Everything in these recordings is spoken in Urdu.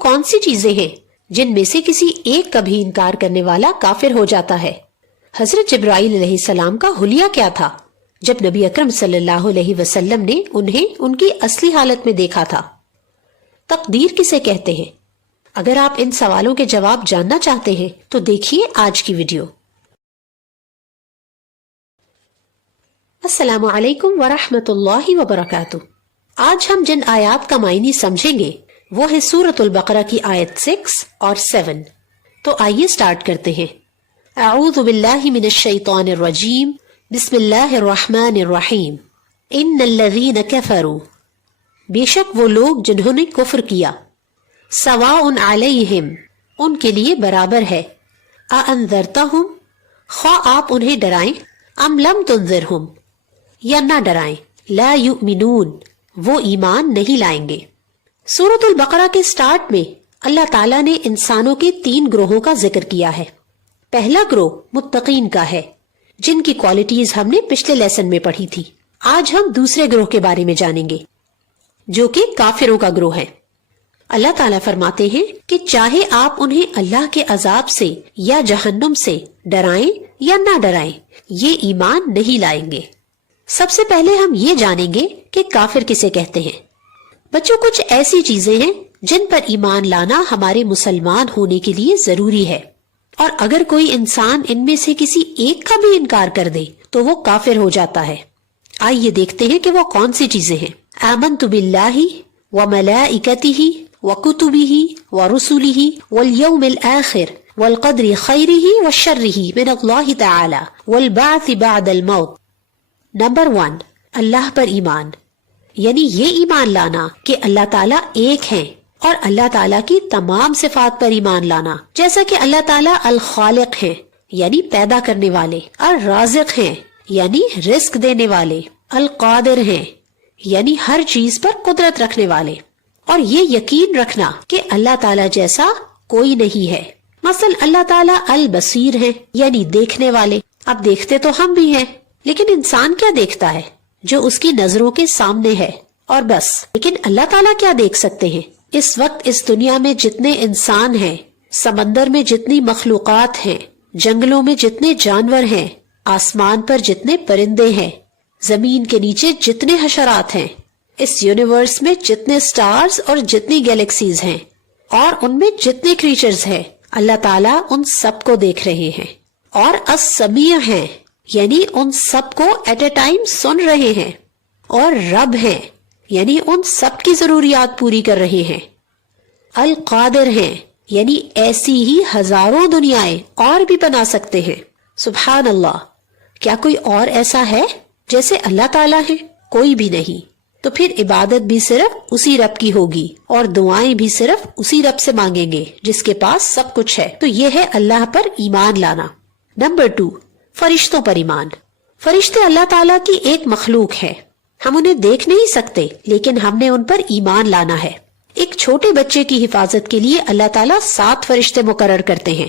کون سی چیزیں ہیں جن میں سے کسی ایک کا بھی انکار کرنے والا کافر ہو جاتا ہے؟ حضرت جبرائیل علیہ السلام کا حلیہ کیا تھا جب نبی اکرم صلی اللہ علیہ وسلم نے انہیں ان کی اصلی حالت میں دیکھا تھا؟ تقدیر کسے کہتے ہیں؟ اگر آپ ان سوالوں کے جواب جاننا چاہتے ہیں تو دیکھیے آج کی ویڈیو۔ السلام علیکم ورحمۃ اللہ وبرکاتہ۔ آج ہم جن آیات کا معنی سمجھیں گے وہ ہے سورۃ البقرہ کی آیت 6 اور 7۔ تو آئیے سٹارٹ کرتے ہیں۔ اعوذ باللہ من الشیطان الرجیم، بسم اللہ الرحمن الرحیم۔ ان الذین کفروا، بے شک وہ لوگ جنہوں نے کفر کیا، سواء علیہم، ان کے لیے برابر ہے، اانذرتہم، خواہ آپ انہیں ڈرائیں، ام لم تنذرہم، یا نہ ڈرائیں، لا یؤمنون، وہ ایمان نہیں لائیں گے۔ سورۃ البقرہ کے سٹارٹ میں اللہ تعالیٰ نے انسانوں کے 3 گروہوں کا ذکر کیا ہے۔ پہلا گروہ متقین کا ہے، جن کی کوالٹیز ہم نے پچھلے لیسن میں پڑھی تھی۔ آج ہم دوسرے گروہ کے بارے میں جانیں گے جو کہ کافروں کا گروہ ہے۔ اللہ تعالیٰ فرماتے ہیں کہ چاہے آپ انہیں اللہ کے عذاب سے یا جہنم سے ڈرائیں یا نہ ڈرائیں، یہ ایمان نہیں لائیں گے۔ سب سے پہلے ہم یہ جانیں گے کہ کافر کسے کہتے ہیں۔ بچوں، کچھ ایسی چیزیں ہیں جن پر ایمان لانا ہمارے مسلمان ہونے کے لیے ضروری ہے، اور اگر کوئی انسان ان میں سے کسی ایک کا بھی انکار کر دے تو وہ کافر ہو جاتا ہے۔ آئیے دیکھتے ہیں کہ وہ کون سی چیزیں ہیں۔ آمنت باللہ وملائکتہ وکتبہ ورسلہ والیوم الآخر والقدر خیرہ وشرہ من اللہ تعالی والبعث بعد الموت۔ نمبر 1، اللہ پر ایمان، یعنی یہ ایمان لانا کہ اللہ تعالیٰ ایک ہیں، اور اللہ تعالیٰ کی تمام صفات پر ایمان لانا، جیسا کہ اللہ تعالیٰ الخالق ہیں یعنی پیدا کرنے والے، الرازق ہیں یعنی رزق دینے والے، القادر ہیں یعنی ہر چیز پر قدرت رکھنے والے، اور یہ یقین رکھنا کہ اللہ تعالیٰ جیسا کوئی نہیں ہے۔ مثلا اللہ تعالیٰ البصیر ہیں یعنی دیکھنے والے۔ اب دیکھتے تو ہم بھی ہیں، لیکن انسان کیا دیکھتا ہے؟ جو اس کی نظروں کے سامنے ہے اور بس۔ لیکن اللہ تعالیٰ کیا دیکھ سکتے ہیں؟ اس وقت اس دنیا میں جتنے انسان ہیں، سمندر میں جتنی مخلوقات ہیں، جنگلوں میں جتنے جانور ہیں، آسمان پر جتنے پرندے ہیں، زمین کے نیچے جتنے حشرات ہیں، اس یونیورس میں جتنے سٹارز اور جتنی گیلیکسیز ہیں، اور ان میں جتنے کریچرز ہیں، اللہ تعالیٰ ان سب کو دیکھ رہے ہیں، اور السمیع ہیں یعنی ان سب کو ایٹ اے ٹائم سن رہے ہیں، اور رب ہیں یعنی ان سب کی ضروریات پوری کر رہے ہیں، القادر ہیں یعنی ایسی ہی ہزاروں دنیایں اور بھی بنا سکتے ہیں۔ سبحان اللہ، کیا کوئی اور ایسا ہے جیسے اللہ تعالیٰ ہے؟ کوئی بھی نہیں۔ تو پھر عبادت بھی صرف اسی رب کی ہوگی، اور دعائیں بھی صرف اسی رب سے مانگیں گے جس کے پاس سب کچھ ہے۔ تو یہ ہے اللہ پر ایمان لانا۔ نمبر 2، فرشتوں پر ایمان۔ فرشتے اللہ تعالیٰ کی ایک مخلوق ہے، ہم انہیں دیکھ نہیں سکتے، لیکن ہم نے ان پر ایمان لانا ہے۔ ایک چھوٹے بچے کی حفاظت کے لیے اللہ تعالیٰ 7 فرشتے مقرر کرتے ہیں۔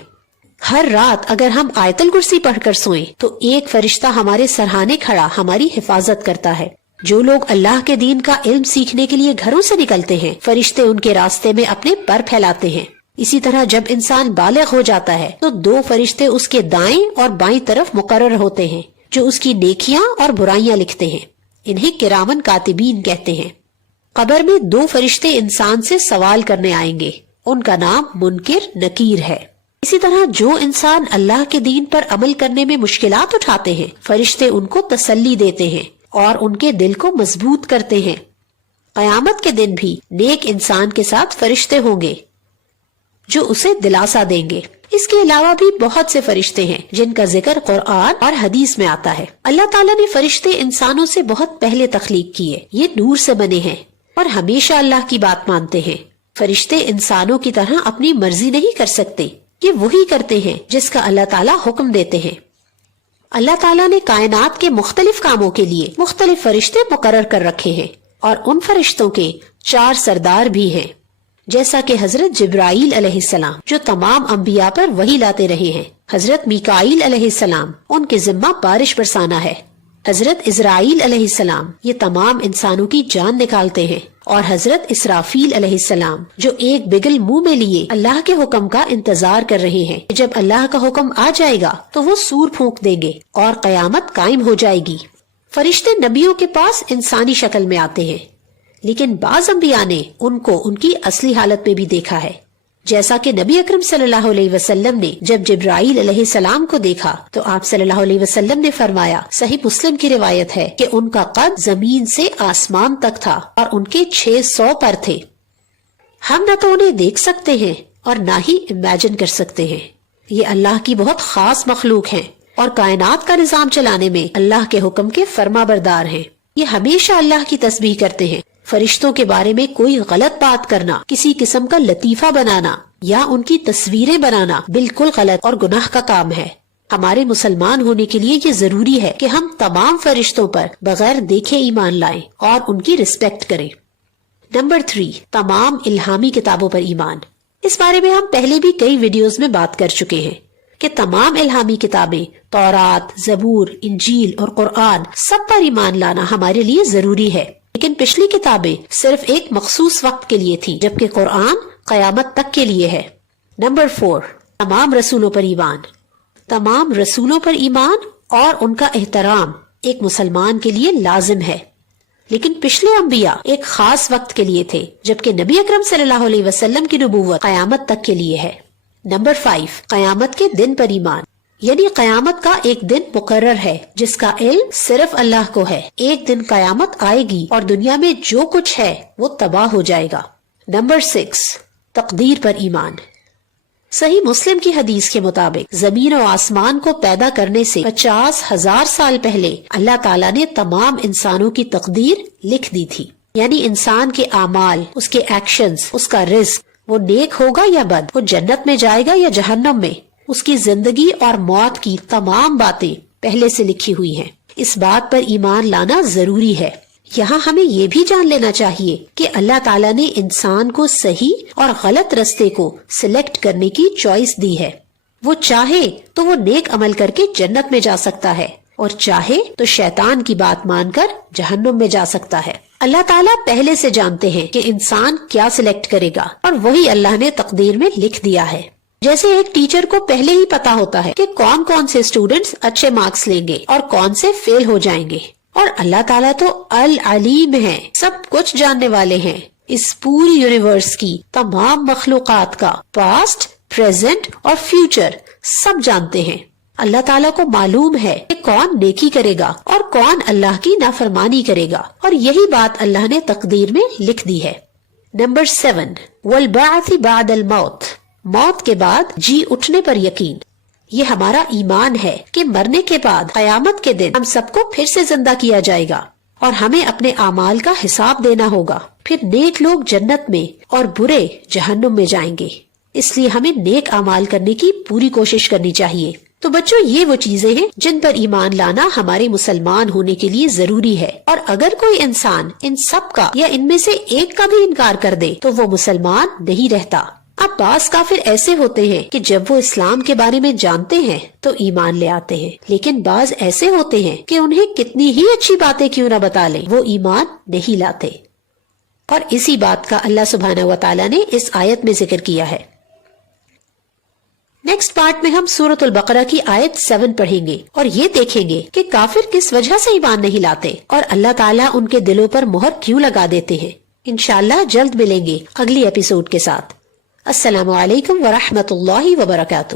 ہر رات اگر ہم آیت الکرسی پڑھ کر سوئیں تو ایک فرشتہ ہمارے سرہانے کھڑا ہماری حفاظت کرتا ہے۔ جو لوگ اللہ کے دین کا علم سیکھنے کے لیے گھروں سے نکلتے ہیں، فرشتے ان کے راستے میں اپنے پر پھیلاتے ہیں۔ اسی طرح جب انسان بالغ ہو جاتا ہے تو 2 فرشتے اس کے دائیں اور بائیں طرف مقرر ہوتے ہیں جو اس کی نیکیاں اور برائیاں لکھتے ہیں۔ انہیں کرامن کاتبین کہتے ہیں۔ قبر میں 2 فرشتے انسان سے سوال کرنے آئیں گے، ان کا نام منکر نکیر ہے۔ اسی طرح جو انسان اللہ کے دین پر عمل کرنے میں مشکلات اٹھاتے ہیں، فرشتے ان کو تسلی دیتے ہیں اور ان کے دل کو مضبوط کرتے ہیں۔ قیامت کے دن بھی نیک انسان کے ساتھ فرشتے ہوں گے جو اسے دلاسا دیں گے۔ اس کے علاوہ بھی بہت سے فرشتے ہیں جن کا ذکر قرآن اور حدیث میں آتا ہے۔ اللہ تعالیٰ نے فرشتے انسانوں سے بہت پہلے تخلیق کیے، یہ نور سے بنے ہیں اور ہمیشہ اللہ کی بات مانتے ہیں۔ فرشتے انسانوں کی طرح اپنی مرضی نہیں کر سکتے، یہ وہی کرتے ہیں جس کا اللہ تعالیٰ حکم دیتے ہیں۔ اللہ تعالیٰ نے کائنات کے مختلف کاموں کے لیے مختلف فرشتے مقرر کر رکھے ہیں، اور ان فرشتوں کے 4 سردار بھی ہیں، جیسا کہ حضرت جبرائیل علیہ السلام جو تمام انبیاء پر وحی لاتے رہے ہیں، حضرت میکائیل علیہ السلام ان کے ذمہ بارش برسانا ہے، حضرت اسرائیل علیہ السلام یہ تمام انسانوں کی جان نکالتے ہیں، اور حضرت اسرافیل علیہ السلام جو ایک بگل منہ میں لیے اللہ کے حکم کا انتظار کر رہے ہیں، جب اللہ کا حکم آ جائے گا تو وہ سور پھونک دیں گے اور قیامت قائم ہو جائے گی۔ فرشتے نبیوں کے پاس انسانی شکل میں آتے ہیں، لیکن بعض انبیاء نے ان کو ان کی اصلی حالت میں بھی دیکھا ہے، جیسا کہ نبی اکرم صلی اللہ علیہ وسلم نے جب جبرائیل علیہ السلام کو دیکھا تو آپ صلی اللہ علیہ وسلم نے فرمایا، صحیح مسلم کی روایت ہے کہ ان کا قد زمین سے آسمان تک تھا اور ان کے 600 پر تھے۔ ہم نہ تو انہیں دیکھ سکتے ہیں اور نہ ہی امیجن کر سکتے ہیں۔ یہ اللہ کی بہت خاص مخلوق ہیں اور کائنات کا نظام چلانے میں اللہ کے حکم کے فرما بردار ہیں۔ یہ ہمیشہ اللہ کی تسبیح کرتے ہیں۔ فرشتوں کے بارے میں کوئی غلط بات کرنا، کسی قسم کا لطیفہ بنانا یا ان کی تصویریں بنانا بالکل غلط اور گناہ کا کام ہے۔ ہمارے مسلمان ہونے کے لیے یہ ضروری ہے کہ ہم تمام فرشتوں پر بغیر دیکھے ایمان لائیں اور ان کی رسپیکٹ کریں۔ نمبر 3، تمام الہامی کتابوں پر ایمان۔ اس بارے میں ہم پہلے بھی کئی ویڈیوز میں بات کر چکے ہیں کہ تمام الہامی کتابیں، تورات، زبور، انجیل اور قرآن، سب پر ایمان لانا ہمارے لیے ضروری ہے، لیکن پچھلی کتابیں صرف ایک مخصوص وقت کے لیے تھی، جبکہ قرآن قیامت تک کے لیے ہے۔ نمبر 4، تمام رسولوں پر ایمان۔ تمام رسولوں پر ایمان اور ان کا احترام ایک مسلمان کے لیے لازم ہے، لیکن پچھلے انبیاء ایک خاص وقت کے لیے تھے، جبکہ نبی اکرم صلی اللہ علیہ وسلم کی نبوت قیامت تک کے لیے ہے۔ نمبر 5، قیامت کے دن پر ایمان، یعنی قیامت کا ایک دن مقرر ہے جس کا علم صرف اللہ کو ہے۔ ایک دن قیامت آئے گی اور دنیا میں جو کچھ ہے وہ تباہ ہو جائے گا۔ نمبر 6، تقدیر پر ایمان۔ صحیح مسلم کی حدیث کے مطابق زمین و آسمان کو پیدا کرنے سے 50,000 سال پہلے اللہ تعالیٰ نے تمام انسانوں کی تقدیر لکھ دی تھی، یعنی انسان کے اعمال، اس کے ایکشنز، اس کا رزق، وہ نیک ہوگا یا بد، وہ جنت میں جائے گا یا جہنم میں، اس کی زندگی اور موت کی تمام باتیں پہلے سے لکھی ہوئی ہیں۔ اس بات پر ایمان لانا ضروری ہے۔ یہاں ہمیں یہ بھی جان لینا چاہیے کہ اللہ تعالیٰ نے انسان کو صحیح اور غلط رستے کو سلیکٹ کرنے کی چوائس دی ہے۔ وہ چاہے تو وہ نیک عمل کر کے جنت میں جا سکتا ہے، اور چاہے تو شیطان کی بات مان کر جہنم میں جا سکتا ہے۔ اللہ تعالیٰ پہلے سے جانتے ہیں کہ انسان کیا سلیکٹ کرے گا، اور وہی اللہ نے تقدیر میں لکھ دیا ہے۔ جیسے ایک ٹیچر کو پہلے ہی پتا ہوتا ہے کہ کون کون سے اسٹوڈنٹس اچھے مارکس لیں گے اور کون سے فیل ہو جائیں گے، اور اللہ تعالیٰ تو العلیم ہے، سب کچھ جاننے والے ہیں۔ اس پوری یونیورس کی تمام مخلوقات کا پاسٹ، پریزنٹ اور فیوچر سب جانتے ہیں۔ اللہ تعالیٰ کو معلوم ہے کہ کون نیکی کرے گا اور کون اللہ کی نافرمانی کرے گا، اور یہی بات اللہ نے تقدیر میں لکھ دی ہے۔ نمبر 7، والبعث بعد الموت، موت کے بعد جی اٹھنے پر یقین۔ یہ ہمارا ایمان ہے کہ مرنے کے بعد قیامت کے دن ہم سب کو پھر سے زندہ کیا جائے گا اور ہمیں اپنے اعمال کا حساب دینا ہوگا۔ پھر نیک لوگ جنت میں اور برے جہنم میں جائیں گے، اس لیے ہمیں نیک اعمال کرنے کی پوری کوشش کرنی چاہیے۔ تو بچوں، یہ وہ چیزیں ہیں جن پر ایمان لانا ہمارے مسلمان ہونے کے لیے ضروری ہے، اور اگر کوئی انسان ان سب کا یا ان میں سے ایک کا بھی انکار کر دے تو وہ مسلمان نہیں رہتا۔ اب بعض کافر ایسے ہوتے ہیں کہ جب وہ اسلام کے بارے میں جانتے ہیں تو ایمان لے آتے ہیں، لیکن بعض ایسے ہوتے ہیں کہ انہیں کتنی ہی اچھی باتیں کیوں نہ بتا لیں، وہ ایمان نہیں لاتے، اور اسی بات کا اللہ سبحانہ و تعالیٰ نے اس آیت میں ذکر کیا ہے۔ نیکسٹ پارٹ میں ہم سورۃ البقرہ کی آیت 7 پڑھیں گے اور یہ دیکھیں گے کہ کافر کس وجہ سے ایمان نہیں لاتے اور اللہ تعالیٰ ان کے دلوں پر مہر کیوں لگا دیتے ہیں۔ انشاءاللہ جلد ملیں گے اگلی ایپیسوڈ کے ساتھ۔ السلام علیکم ورحمۃ اللہ وبرکاتہ۔